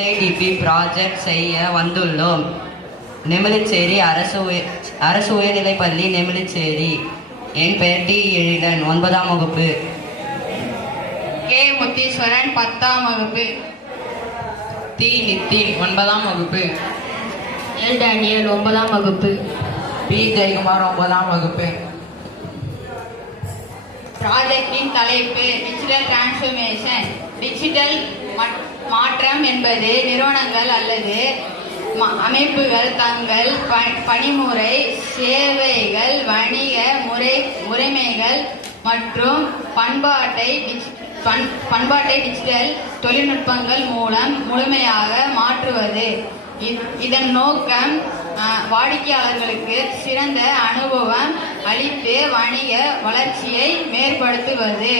SIDP project செய்ய வந்துள்ளோம். நெமிலிச்சேரி அரசு உயர்நிலைப்பள்ளி நெமிலிச்சேரி. என் பெயர் டி எழிலன், 9ஆம் வகுப்பு. கே முத்தீஸ்வரன், 10ஆம் வகுப்பு. தி நித்தின், 9ஆம் வகுப்பு. எல் டேனியல், 9ஆம் வகுப்பு. பி ஜெயக்குமார், 9ஆம் வகுப்பு. ப்ராஜெக்டின் தலைப்பு டிஜிட்டல் டிரான்ஸ்ஃபர்மேஷன். டிஜிட்டல் மாற்றம் என்பது நிறுவனங்கள் அல்லது அமைப்புகள் தங்கள் பணிமுறை, சேவைகள், வணிக முறைமைகள் மற்றும் பண்பாட்டை டிஜிட்டல் தொழில்நுட்பங்கள் மூலம் முழுமையாக மாற்றுவது. இதன் நோக்கம் வாடிக்கையாளர்களுக்கு சிறந்த அனுபவம் அளித்து வணிக வளர்ச்சியை மேம்படுத்துவது.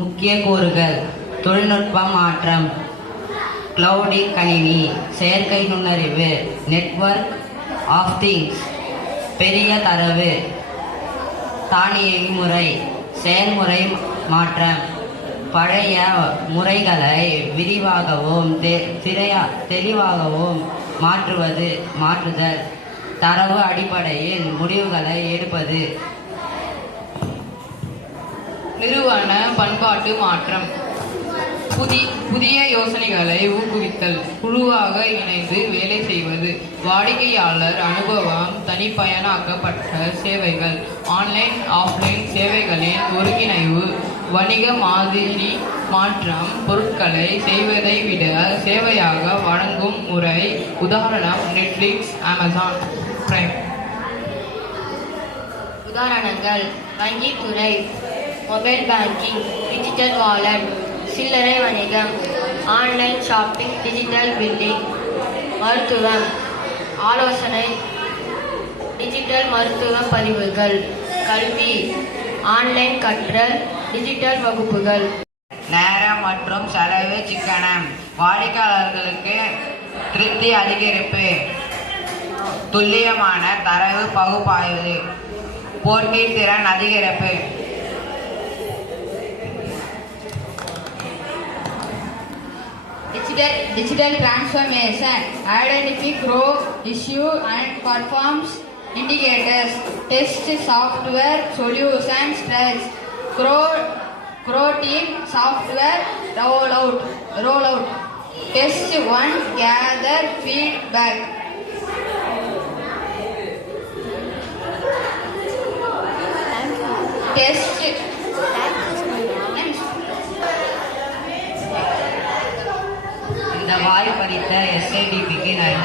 முக்கிய கூறுகள்: தொழில்நுட்ப மாற்றம், கிளவுடிங் கணினி, செயற்கை நுண்ணறிவு, நெட்வொர்க் ஆஃப் திங்ஸ், பெரிய தரவு, தானியங்கி முறை, செயல்முறை மாற்றம், பழைய முறைகளை விரிவாகவும் தெளிவாகவும் மாற்றுதல், தரவு அடிப்படையில் முடிவுகளை எடுப்பது. நிறுவன பண்பாட்டு மாற்றம், புதிய யோசனைகளை ஊக்குவித்தல், குழுவாக இணைந்து வேலை செய்வது, வாடிக்கையாளர் அனுபவம், தனிப்பயனாக்கப்பட்ட சேவைகள், ஆன்லைன் ஆஃப்லைன் சேவைகளின் ஒருங்கிணைவு, வணிக மாதிரி மாற்றம், பொருட்களை செய்வதை விட சேவையாக வழங்கும் முறை. உதாரணம் நெட்ஃபிளிக்ஸ், அமேசான் பிரைம். உதாரணங்கள்: வங்கித்துறை, மொபைல் பேங்கிங், டிஜிட்டல் வாலெட், சில்லறை வணிகம், ஆன்லைன் ஷாப்பிங், டிஜிட்டல் பில்லிங். மருத்துவம், ஆலோசனை, டிஜிட்டல் மருத்துவ பதிவுகள். கல்வி, ஆன்லைன் கற்றல், டிஜிட்டல் வகுப்புகள். நேரம் மற்றும் செலவு சிக்கனம், வாடிக்கையாளர்களுக்கு திருப்தி அதிகரிப்பு, துல்லியமான தரவு பகுப்பாய்வு, போட்டி திறன் அதிகரிப்பு. Digital transformation: identify, grow, issue and performs indicators, test software solutions, stress, grow team software rollout, test one, gather feedback. இந்த வாய்ப்பளித்த SIDPக்கு நன்றி.